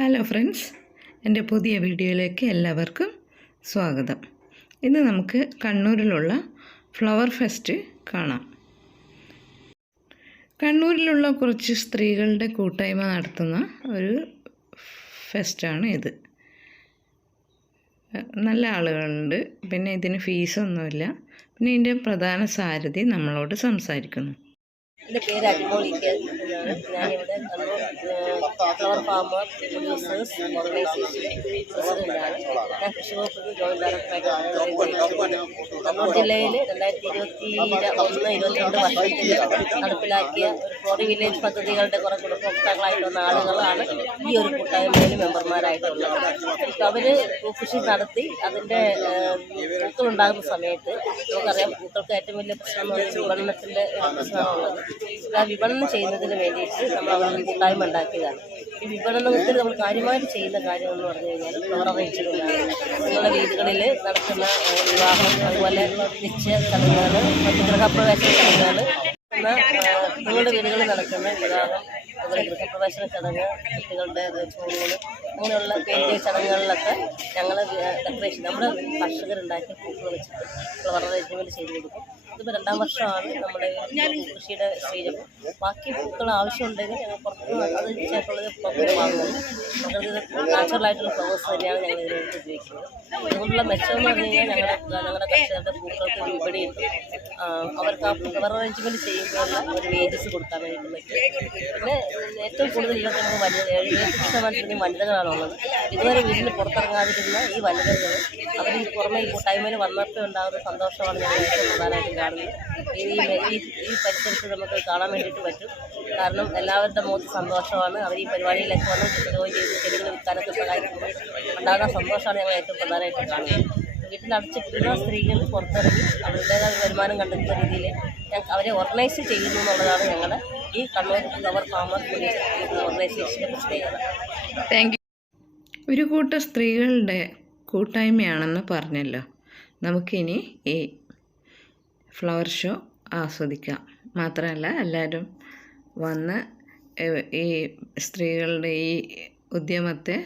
Hello friends, എൻ്റെ പുതിയ വീഡിയോയിലേക്ക് എല്ലാവർക്കും സ്വാഗതം. ഇന്ന് നമുക്ക് കണ്ണൂരിലുള്ള ഫ്ലവർ ഫെസ്റ്റ് കാണാം. കണ്ണൂരിലുള്ള കുറച്ച് സ്ത്രീകളുടെ കൂട്ടായ്മ നടത്തുന്ന ഒരു ഫെസ്റ്റാണ് ഇത്. നല്ല ആളുകളുണ്ട്, പിന്നെ ഇതിന് ഫീസൊന്നുമില്ല. പിന്നെ ഇതിൻ്റെ പ്രധാന സാരഥി നമ്മളോട് സംസാരിക്കുന്നു. എൻ്റെ പേര് അജ്മോൾ എന്നാണ്. ഞാനിവിടെ Kannur flower farmer producers organisation പ്രസിഡൻ്റാണ്. ഞാൻ കൃഷി വകുപ്പിൽ ജോയിൻറ്റ് ഡയറക്ടറായിട്ട് കണ്ണൂർ ജില്ലയിൽ 2021-22 വർഷത്തിൽ നടപ്പിലാക്കിയ ഒരു ഫ്ലോറി വില്ലേജ് പദ്ധതികളുടെ കുറേ ഗുണഭോക്താക്കളായിട്ട് വന്ന ആളുകളാണ് ഈ ഒരു കൂട്ടായ്മയിൽ മെമ്പർമാരായിട്ടുള്ളത്. അവർ കൃഷി നടത്തി അതിൻ്റെ പൂക്കളുണ്ടാകുന്ന സമയത്ത് നമുക്കറിയാം, പൂക്കൾക്ക് ഏറ്റവും വലിയ പ്രശ്നം എന്ന് പറയുന്നത് വിപണനത്തിൻ്റെ പ്രശ്നമാണുള്ളത്. ആ വിപണനം ചെയ്യുന്നതിന് വേണ്ടിയിട്ട് നമ്മൾ അവരുടെ കൂട്ടായ്മ ഉണ്ടാക്കിയതാണ്. ഈ വിപണനത്തിൽ നമ്മൾ കാര്യമായിട്ട് ചെയ്യുന്ന കാര്യം എന്ന് പറഞ്ഞു കഴിഞ്ഞാൽ ഫ്ലവർ അറേഞ്ച്മെൻറ്റാണ്. നിങ്ങളുടെ വീടുകളിൽ നടക്കുന്ന വിവാഹം, അതുപോലെ നിശ്ചയ ചടങ്ങുകൾ, മറ്റ് ഗൃഹപ്രവേശന ചടങ്ങുകൾ, നിങ്ങളുടെ വീടുകളിൽ നടക്കുന്ന വിവാഹം, അതുപോലെ ഗൃഹപ്രവേശന ചടങ്ങ്, കുട്ടികളുടെ ചോറുകൾ, അങ്ങനെയുള്ള വലിയ ചടങ്ങുകളിലൊക്കെ ഞങ്ങൾ ഡെക്കറേഷൻ നമ്മുടെ കർഷകരുണ്ടാക്കിയ പൂക്കൾ വെച്ചിട്ട് ഫ്ലവർ അറേഞ്ച്മെൻറ്റ് ചെയ്ത് കൊടുക്കും. ഇതിപ്പോൾ 2ാം വർഷമാണ് നമ്മുടെ കൃഷിയുടെ സ്റ്റേജ്. ബാക്കി പൂക്കൾ ആവശ്യമുണ്ടെങ്കിൽ ഞങ്ങൾ പുറത്തുനിന്ന് അത് ചേർത്തുള്ളത് പുറത്ത് വാങ്ങുന്നത്. നമുക്കത് നാച്ചുറലായിട്ടുള്ള ഫ്ലവേഴ്സ് തന്നെയാണ് ഞങ്ങൾ ഇതിനായിട്ട് ഉപയോഗിക്കുന്നത്. അതുകൊണ്ടുള്ള മെച്ചം എന്ന് പറഞ്ഞു കഴിഞ്ഞാൽ ഞങ്ങളുടെ കർഷകരുടെ പൂക്കൾക്ക് വിപണിയുണ്ട്. അവർക്ക് ആ ഫ്ലവർ അറേഞ്ച്മെൻറ്റ് ചെയ്യുമ്പോഴുള്ള ഒരു വേജസ് കൊടുക്കാൻ വേണ്ടിയിട്ട് പറ്റും. പിന്നെ ഏറ്റവും കൂടുതൽ ഇതൊക്കെ നമുക്ക് 70% വനിതകളാണുള്ളത്. ഇതുവരെ വീട്ടിൽ പുറത്തിറങ്ങാതിരുന്ന ഈ വനിതകൾ അവർ പുറമെ ഈ കൂട്ടായ്മയിൽ വന്നപ്പോൾ ഉണ്ടാകുന്ന സന്തോഷമാണ് ഞങ്ങൾ ഏറ്റവും പ്രധാനമായിട്ടും കാണുന്നത്. ഈ പരിസരത്ത് നമുക്ക് കാണാൻ വേണ്ടിയിട്ട് പറ്റും. കാരണം എല്ലാവരുടെ മുഖത്ത് സന്തോഷമാണ്. അവർ ഈ പരിപാടിയിലൊക്കെ വന്ന് ജോയിൻ ചെയ്ത് ചെടികൾ വിൽക്കാനൊക്കെ സഹായിക്കുമ്പോൾ ഉണ്ടാകുന്ന സന്തോഷമാണ് ഞങ്ങൾ ഏറ്റവും പ്രധാനമായിട്ട് കാണുന്നത്. വീട്ടിൽ അടച്ചിട്ടിരുന്ന സ്ത്രീകൾ പുറത്തിറങ്ങി അവരുടേതായ വരുമാനം കണ്ടെത്തുന്ന രീതിയിൽ അവരെ ഓർഗനൈസ് ചെയ്യുന്നു എന്നുള്ളതാണ് ഞങ്ങളുടെ ഈ കണ്ണൂർ ഫ്ലവർ ഫാമർ ഓർഗനൈസേഷൻ്റെ പ്രത്യേകത. Thank you. ഒരു കൂട്ടം സ്ത്രീകളുടെ കൂട്ടായ്മയാണെന്ന് പറഞ്ഞല്ലോ. നമുക്കിനി ഈ ഫ്ലവർ ഷോ ആസ്വദിക്കാം. മാത്രമല്ല, എല്ലാവരും വന്ന് ഈ സ്ത്രീകളുടെ ഈ ഉദ്യമത്തെ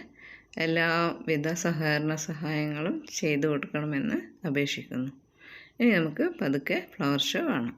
എല്ലാവിധ സഹകരണ സഹായങ്ങളും ചെയ്തു കൊടുക്കണമെന്ന് അപേക്ഷിക്കുന്നു. ഇനി നമുക്ക് പതുക്കെ ഫ്ലവർ ഷോ കാണാം.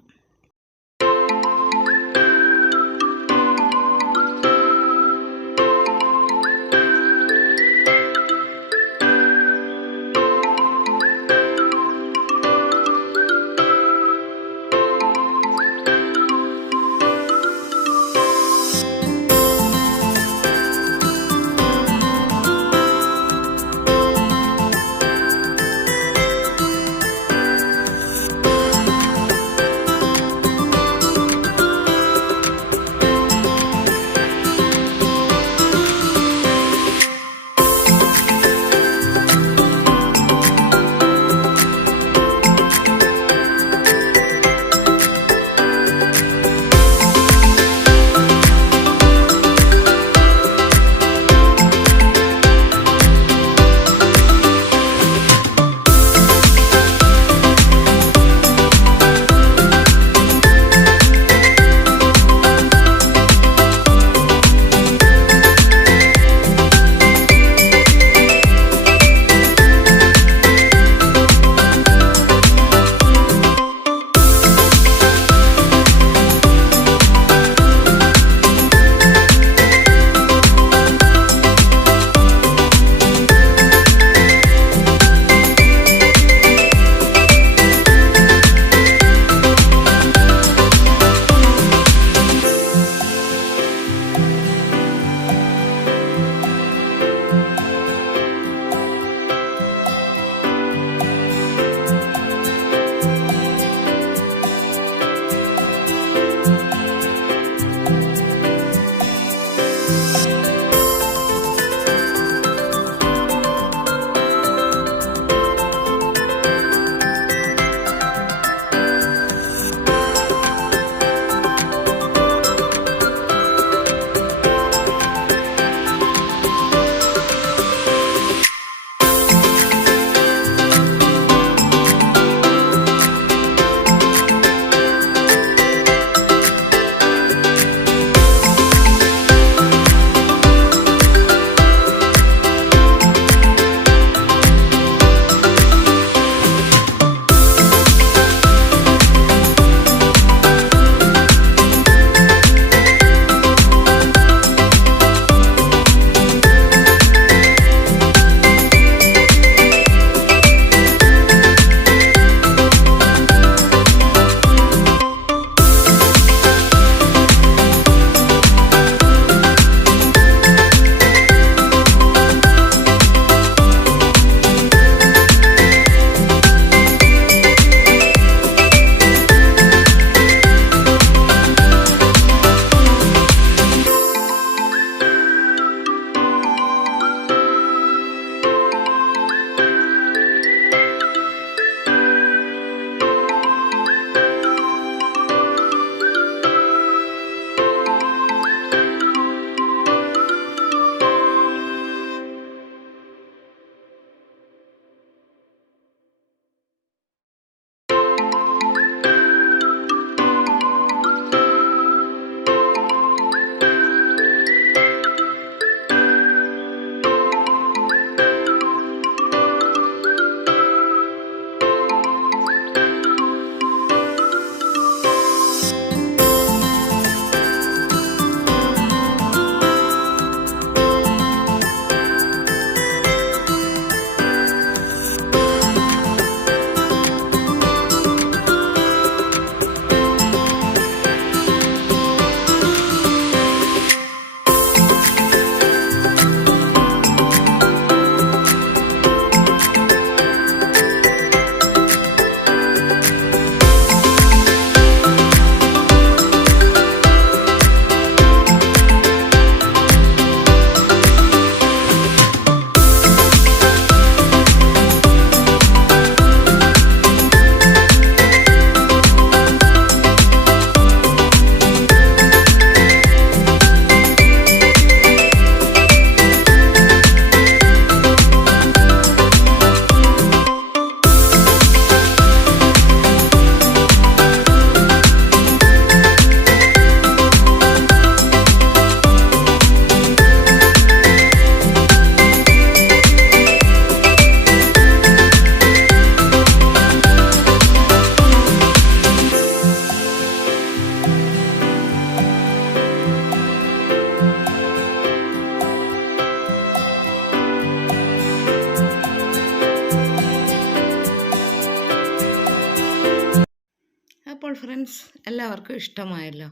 ഫ്രണ്ട്സ്, എല്ലാവർക്കും ഇഷ്ടമായല്ലോ.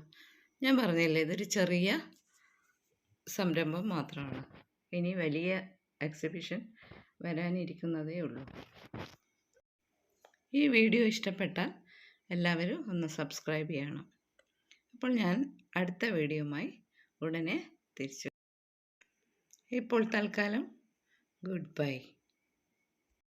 ഞാൻ പറഞ്ഞില്ലേ, ഇതൊരു ചെറിയ സംരംഭം മാത്രമാണ്. ഇനി വലിയ എക്സിബിഷൻ വരാനിരിക്കുന്നതേ ഉള്ളൂ. ഈ വീഡിയോ ഇഷ്ടപ്പെട്ടാൽ എല്ലാവരും ഒന്ന് സബ്സ്ക്രൈബ് ചെയ്യണം. അപ്പോൾ ഞാൻ അടുത്ത വീഡിയോയുമായി ഉടനെ തിരിച്ചു. ഇപ്പോൾ തൽക്കാലം ഗുഡ് ബൈ.